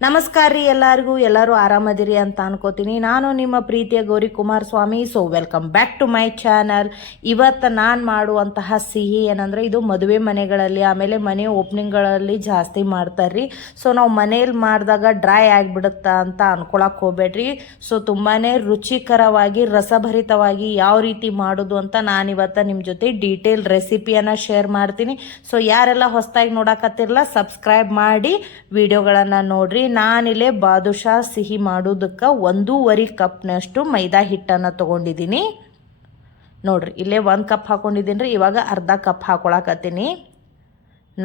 ನಮಸ್ಕಾರ ರೀ ಎಲ್ಲರಿಗೂ, ಎಲ್ಲರೂ ಆರಾಮದಿರಿ ಅಂತ ಅನ್ಕೋತೀನಿ. ನಾನು ನಿಮ್ಮ ಪ್ರೀತಿಯ Gowri Kumar Swamy so welcome back to my channel ಇವತ್ತು ನಾನು ಮಾಡುವಂತಹ ಸಿಹಿ ಏನಂದ್ರೆ, ಇದು ಮದುವೆ ಮನೆಗಳಲ್ಲಿ, ಆಮೇಲೆ ಮನೆ ಓಪನಿಂಗ್ಗಳಲ್ಲಿ ಜಾಸ್ತಿ ಮಾಡ್ತಾರ್ರಿ. ಸೊ ನಾವು ಮನೇಲಿ ಮಾಡಿದಾಗ ಡ್ರೈ ಆಗಿಬಿಡುತ್ತಾ ಅಂತ ಅನ್ಕೊಳಕ್ಕೆ ಹೋಗ್ಬೇಡ್ರಿ. ಸೊ ತುಂಬಾ ರುಚಿಕರವಾಗಿ, ರಸಭರಿತವಾಗಿ ಯಾವ ರೀತಿ ಮಾಡೋದು ಅಂತ ನಾನು ನಾನಿವತ್ತು ನಿಮ್ಮ ಜೊತೆ ಡೀಟೇಲ್ ರೆಸಿಪಿಯನ್ನು ಶೇರ್ ಮಾಡ್ತೀನಿ. ಸೊ ಯಾರೆಲ್ಲ ಹೊಸದಾಗಿ ನೋಡಕತ್ತಿರಲ್ಲ ಸಬ್ಸ್ಕ್ರೈಬ್ ಮಾಡಿ ವಿಡಿಯೋಗಳನ್ನು ನೋಡ್ರಿ. ನಾನಿಲ್ಲೇ ಬಾದುಷಾ ಸಿಹಿ ಮಾಡೋದಕ್ಕೆ ಒಂದೂವರೆ ಕಪ್ನಷ್ಟು ಮೈದಾ ಹಿಟ್ಟನ್ನು ತೊಗೊಂಡಿದ್ದೀನಿ ನೋಡ್ರಿ, ಇಲ್ಲೇ ಒಂದು ಕಪ್ ಹಾಕ್ಕೊಂಡಿದ್ದೀನಿ ರೀ ಇವಾಗ ಅರ್ಧ ಕಪ್ ಹಾಕೊಳಕತ್ತೀನಿ.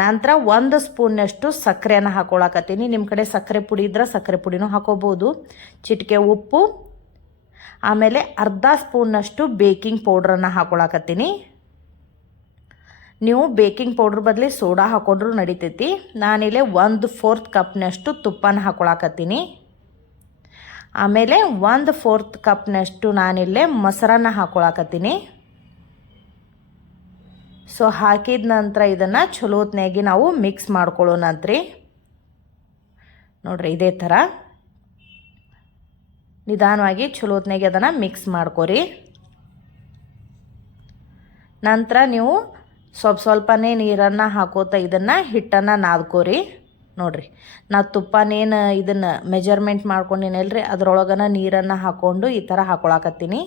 ನಂತರ ಒಂದು ಸ್ಪೂನ್ನಷ್ಟು ಸಕ್ಕರೆನ ಹಾಕೊಳಕತ್ತೀನಿ. ನಿಮ್ಮ ಕಡೆ ಸಕ್ಕರೆ ಪುಡಿ ಇದ್ರೆ ಸಕ್ಕರೆ ಪುಡಿನೂ ಹಾಕೋಬೋದು. ಚಿಟಿಕೆ ಉಪ್ಪು, ಆಮೇಲೆ ಅರ್ಧ ಸ್ಪೂನ್ನಷ್ಟು ಬೇಕಿಂಗ್ ಪೌಡ್ರನ್ನು ಹಾಕೊಳಕತ್ತೀನಿ. ನೀವು ಬೇಕಿಂಗ್ ಪೌಡ್ರ್ ಬದಲಿ ಸೋಡಾ ಹಾಕೊಂಡ್ರು ನಡಿತೈತಿ. ನಾನಿಲ್ಲಿ ಒಂದು ಫೋರ್ತ್ ಕಪ್ನಷ್ಟು ತುಪ್ಪನ ಹಾಕೊಳಕತ್ತೀನಿ. ಆಮೇಲೆ ಒಂದು ಫೋರ್ತ್ ಕಪ್ನಷ್ಟು ನಾನಿಲ್ಲೇ ಮೊಸರನ್ನ ಹಾಕೊಳಕತ್ತೀನಿ. ಸೊ ಹಾಕಿದ ನಂತರ ಇದನ್ನು ಚಲೋತ್ನಾಗಿ ನಾವು ಮಿಕ್ಸ್ ಮಾಡ್ಕೊಳ್ಳೋಣಂತ್ರಿ. ನೋಡ್ರಿ ಇದೇ ಥರ. ನಿಧಾನವಾಗಿ ಚಲೋತ್ನಾಗಿ ಅದನ್ನು ಮಿಕ್ಸ್ ಮಾಡ್ಕೊರಿ. ನಂತರ ನೀವು ಸ್ವಲ್ಪ ಸ್ವಲ್ಪನೇ ನೀರನ್ನು ಹಾಕೋತ ಇದನ್ನು ಹಿಟ್ಟನ್ನು ನಾದ್ಕೋರಿ. ನೋಡ್ರಿ ನಾ ತುಪ್ಪನೇನು ಇದನ್ನು ಮೆಜರ್ಮೆಂಟ್ ಮಾಡ್ಕೊಂಡಿನಲ್ರಿ, ಅದ್ರೊಳಗನ ನೀರನ್ನು ಹಾಕ್ಕೊಂಡು ಈ ಥರ ಹಾಕೊಳಕತ್ತೀನಿ.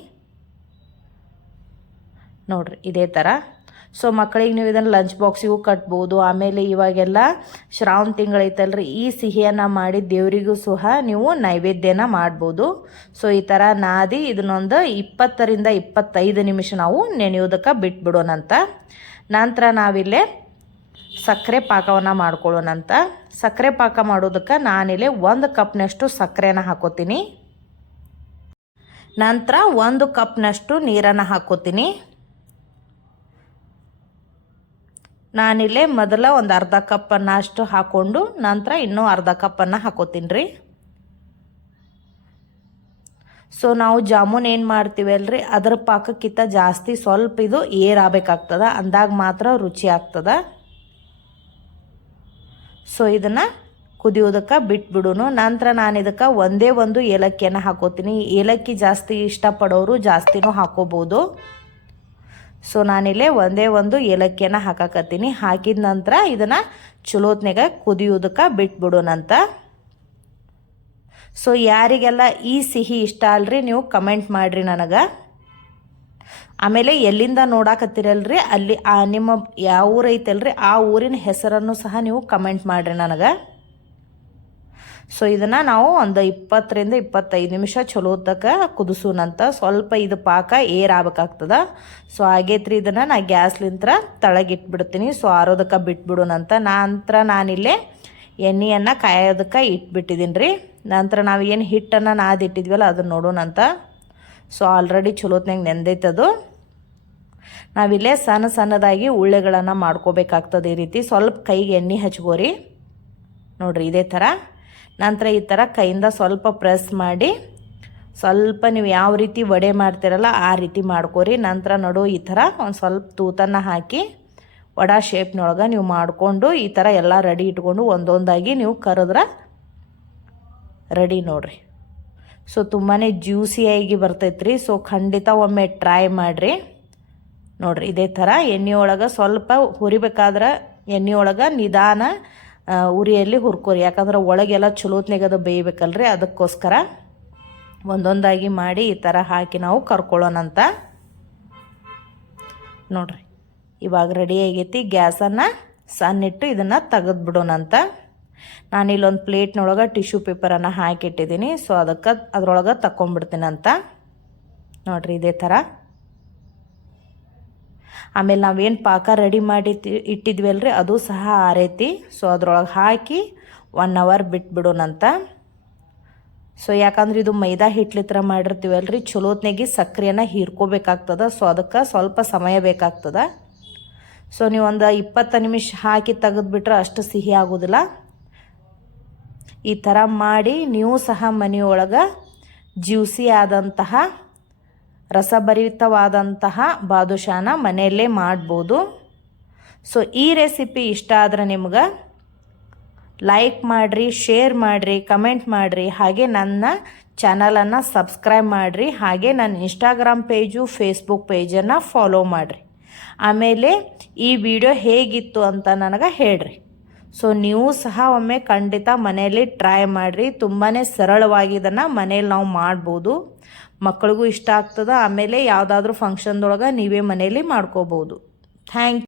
ನೋಡ್ರಿ, ಇದೇ ಥರ ಸೊ ಮಕ್ಕಳಿಗೆ ನೀವು ಇದನ್ನು ಲಂಚ್ ಬಾಕ್ಸಿಗೂ ಕಟ್ಬೋದು. ಆಮೇಲೆ ಇವಾಗೆಲ್ಲ ಶ್ರಾವಣ ತಿಂಗಳೈತಲ್ರಿ. ಈ ಸಿಹಿಯನ್ನು ಮಾಡಿ ದೇವರಿಗೂ ಸಹ ನೀವು ನೈವೇದ್ಯನ ಮಾಡ್ಬೋದು. ಸೊ ಈ ಥರ ನಾದಿ ಇದನ್ನೊಂದು ಇಪ್ಪತ್ತರಿಂದ ಇಪ್ಪತ್ತೈದು ನಿಮಿಷ ನಾವು ನೆನೆಯೋದಕ್ಕೆ ಬಿಟ್ಬಿಡೋಣಂತ. ನಂತರ ನಾವಿಲ್ಲೇ ಸಕ್ಕರೆ ಪಾಕವನ್ನು ಮಾಡ್ಕೊಳ್ಳೋಣಂತ. ಸಕ್ಕರೆ ಪಾಕ ಮಾಡೋದಕ್ಕೆ ನಾನಿಲ್ಲಿ ಒಂದು ಕಪ್ನಷ್ಟು ಸಕ್ಕರೆನ ಹಾಕೋತೀನಿ. ನಂತರ ಒಂದು ಕಪ್ನಷ್ಟು ನೀರನ್ನು ಹಾಕೋತೀನಿ. ನಾನಿಲ್ಲೇ ಮೊದಲ ಒಂದು ಅರ್ಧ ಕಪ್ಪನ್ನು ಅಷ್ಟು ಹಾಕ್ಕೊಂಡು ನಂತರ ಇನ್ನೂ ಅರ್ಧ ಕಪ್ಪನ್ನು ಹಾಕೋತೀನಿ ರೀ ಸೊ ನಾವು ಜಾಮೂನ್ ಏನು ಮಾಡ್ತೀವಿ ಅಲ್ರಿ? ಅದರ ಪಾಕಕ್ಕಿಂತ ಜಾಸ್ತಿ ಸ್ವಲ್ಪ ಇದು ಏರ್ ಆಗಬೇಕಾಗ್ತದೆ. ಅಂದಾಗ ಮಾತ್ರ ರುಚಿ ಆಗ್ತದ. ಸೊ ಇದನ್ನು ಕುದಿಯೋದಕ್ಕೆ ಬಿಟ್ಬಿಡೋನು. ನಂತರ ನಾನು ಇದಕ್ಕೆ ಒಂದೇ ಒಂದು ಏಲಕ್ಕಿಯನ್ನು ಹಾಕೋತೀನಿ. ಏಲಕ್ಕಿ ಜಾಸ್ತಿ ಇಷ್ಟಪಡೋರು ಜಾಸ್ತಿನೂ ಹಾಕೋಬೋದು. ಸೊ ನಾನಿಲ್ಲೇ ಒಂದೇ ಒಂದು ಏಲಕ್ಕಿಯನ್ನು ಹಾಕಾಕತ್ತೀನಿ. ಹಾಕಿದ ನಂತರ ಇದನ್ನು ಚಲೋತ್ನಾಗ ಕುದಿಯೋದಕ್ಕೆ ಬಿಟ್ಬಿಡೋಣಂತ. ಸೊ ಯಾರಿಗೆಲ್ಲ ಈ ಸಿಹಿ ಇಷ್ಟ ಅಲ್ರಿ, ನೀವು ಕಮೆಂಟ್ ಮಾಡಿರಿ ನನಗೆ. ಆಮೇಲೆ ಎಲ್ಲಿಂದ ನೋಡಾಕತ್ತೀರಲ್ರಿ, ಅಲ್ಲಿ ಆ ನಿಮ್ಮ ಯಾವ ಊರೈತಲ್ರಿ, ಆ ಊರಿನ ಹೆಸರನ್ನು ಸಹ ನೀವು ಕಮೆಂಟ್ ಮಾಡಿರಿ ನನಗೆ. ಸೊ ಇದನ್ನು ನಾವು ಒಂದು ಇಪ್ಪತ್ತರಿಂದ ಇಪ್ಪತ್ತೈದು ನಿಮಿಷ ಚಲೋ ತಕ ಕುದಿಸೋಣಂತ ಸ್ವಲ್ಪ ಇದು ಪಾಕ ಏರ್ ಆಗ್ಬೇಕಾಗ್ತದ. ಸೊ ಆಗೈತ್ರಿ ಇದನ್ನು ನಾ ಗ್ಯಾಸ್ಲಿಂತ್ರ ತಳಗಿಟ್ಬಿಡ್ತೀನಿ. ಸೊ ಆರೋದಕ್ಕೆ ಬಿಟ್ಬಿಡೋಣಂತ ನಂತರ ನಾನಿಲ್ಲೇ ಎಣ್ಣೆಯನ್ನು ಕಾಯೋದಕ್ಕೆ ಇಟ್ಬಿಟ್ಟಿದ್ದೀನಿ ರೀ ನಂತರ ನಾವು ಏನು ಹಿಟ್ಟನ್ನು ನಾದಿಟ್ಟಿದ್ವಲ್ಲ ಅದನ್ನು ನೋಡೋಣಂತ. ಸೊ ಆಲ್ರೆಡಿ ಚಲೋತ್ನಾಗ ನೆಂದೈತದು ನಾವಿಲ್ಲೇ ಸಣ್ಣ ಸಣ್ಣದಾಗಿ ಉಳ್ಳೆಗಳನ್ನು ಮಾಡ್ಕೋಬೇಕಾಗ್ತದೆ ಈ ರೀತಿ. ಸ್ವಲ್ಪ ಕೈಗೆ ಎಣ್ಣೆ ಹಚ್ಕೋರಿ ನೋಡಿರಿ ಇದೇ ಥರ ನಂತರ ಈ ಥರ ಕೈಯಿಂದ ಸ್ವಲ್ಪ ಪ್ರೆಸ್ ಮಾಡಿ, ಸ್ವಲ್ಪ ನೀವು ಯಾವ ರೀತಿ ವಡೆ ಮಾಡ್ತೀರಲ್ಲ ಆ ರೀತಿ ಮಾಡ್ಕೋರಿ. ನಂತರ ನಡು ಈ ಥರ ಒಂದು ಸ್ವಲ್ಪ ತೂತನ್ನು ಹಾಕಿ ವಡಾ ಶೇಪ್ನೊಳಗೆ ನೀವು ಮಾಡಿಕೊಂಡು ಈ ಥರ ಎಲ್ಲ ರೆಡಿ ಇಟ್ಕೊಂಡು ಒಂದೊಂದಾಗಿ ನೀವು ಕರೆದ್ರೆ ರೆಡಿ ನೋಡಿರಿ. ಸೊ ತುಂಬಾ ಜ್ಯೂಸಿಯಾಗಿ ಬರ್ತೈತ್ರಿ. ಸೊ ಖಂಡಿತ ಒಮ್ಮೆ ಟ್ರೈ ಮಾಡಿರಿ. ನೋಡಿರಿ ಇದೇ ಥರ ಎಣ್ಣೆ ಒಳಗೆ ಸ್ವಲ್ಪ ಹುರಿಬೇಕಾದ್ರೆ ಎಣ್ಣೆ ಒಳಗೆ ನಿಧಾನ ಉರಿಯಲ್ಲಿ ಹುರ್ಕೋರಿ. ಯಾಕಂದ್ರೆ ಒಳಗೆಲ್ಲ ಚಲೋತ್ನಾಗ ಅದು ಬೇಯಬೇಕಲ್ರಿ, ಅದಕ್ಕೋಸ್ಕರ ಒಂದೊಂದಾಗಿ ಮಾಡಿ ಈ ಥರ ಹಾಕಿ ನಾವು ಕರ್ಕೊಳ್ಳೋಣಂತ ನೋಡಿರಿ, ಇವಾಗ ರೆಡಿ ಆಗೈತಿ. ಗ್ಯಾಸನ್ನು ಸಣ್ಣಿಟ್ಟು ಇದನ್ನು ತೆಗೆದ್ಬಿಡೋಣಂತ ನಾನು ಇಲ್ಲೊಂದು ಪ್ಲೇಟ್ನೊಳಗೆ ಟಿಶ್ಯೂ ಪೇಪರನ್ನು ಹಾಕಿಟ್ಟಿದ್ದೀನಿ. ಸೊ ಅದಕ್ಕೆ ಅದರೊಳಗೆ ತಗೊಂಬಿಡ್ತೀನಂತ ನೋಡಿರಿ, ಇದೇ ಥರ ಆಮೇಲೆ ನಾವೇನು ಪಾಕ ರೆಡಿ ಮಾಡಿ ಇಟ್ಟಿದ್ವಲ್ರಿ, ಅದು ಸಹ ಆರೈತಿ. ಸೊ ಅದ್ರೊಳಗೆ ಹಾಕಿ ಒನ್ ಅವರ್ ಬಿಟ್ಬಿಡೋಣಂತ. ಸೊ ಯಾಕಂದ್ರೆ ಇದು ಮೈದಾ ಹಿಟ್ಲಿತ್ರ ರೀ ಚಲೋತ್ನಾಗಿ ಸಕ್ಕರೆಯನ್ನು ಹೀರ್ಕೋಬೇಕಾಗ್ತದ. ಸೊ ಅದಕ್ಕೆ ಸ್ವಲ್ಪ ಸಮಯ ಬೇಕಾಗ್ತದೆ. ಸೊ ನೀವು ಒಂದು ಇಪ್ಪತ್ತು ನಿಮಿಷ ಹಾಕಿ ತೆಗೆದುಬಿಟ್ರೆ ಅಷ್ಟು ಸಿಹಿ ಆಗೋದಿಲ್ಲ. ಈ ಥರ ಮಾಡಿ ನೀವು ಸಹ ಮನೆಯೊಳಗೆ ಜ್ಯೂಸಿ ಆದಂತಹ ರಸಭರಿತವಾದಂತಹ ಬಾದುಷಾನ ಮನೆಯಲ್ಲೇ ಮಾಡ್ಬೋದು. ಸೊ ಈ ರೆಸಿಪಿ ಇಷ್ಟ ಆದರೆ ನಿಮ್ಗೆ ಲೈಕ್ ಮಾಡಿರಿ ಶೇರ್ ಮಾಡಿರಿ ಕಮೆಂಟ್ ಮಾಡಿರಿ, ಹಾಗೆ ನನ್ನ ಚಾನಲನ್ನು ಸಬ್ಸ್ಕ್ರೈಬ್ ಮಾಡಿರಿ, ಹಾಗೆ ನನ್ನ ಇನ್ಸ್ಟಾಗ್ರಾಮ್ ಪೇಜು ಫೇಸ್ಬುಕ್ ಪೇಜನ್ನು ಫಾಲೋ ಮಾಡಿರಿ. ಆಮೇಲೆ ಈ ವಿಡಿಯೋ ಹೇಗಿತ್ತು ಅಂತ ನನಗೆ ಹೇಳ್ರಿ. ಸೊ ನೀವು ಸಹ ಒಮ್ಮೆ ಖಂಡಿತ ಮನೆಯಲ್ಲಿ ಟ್ರೈ ಮಾಡಿರಿ ತುಂಬಾ ಸರಳವಾಗಿ ಇದನ್ನು ಮನೇಲಿ ನಾವು ಮಾಡ್ಬೋದು. ಮಕ್ಕಳಿಗೂ ಇಷ್ಟ ಆಗ್ತದೆ ಆಮೇಲೆ ಯಾವುದಾದ್ರೂ ಫಂಕ್ಷನ್ದೊಳಗೆ ನೀವೇ ಮನೆಯಲ್ಲಿ ಮಾಡ್ಕೋಬೋದು ಥ್ಯಾಂಕ್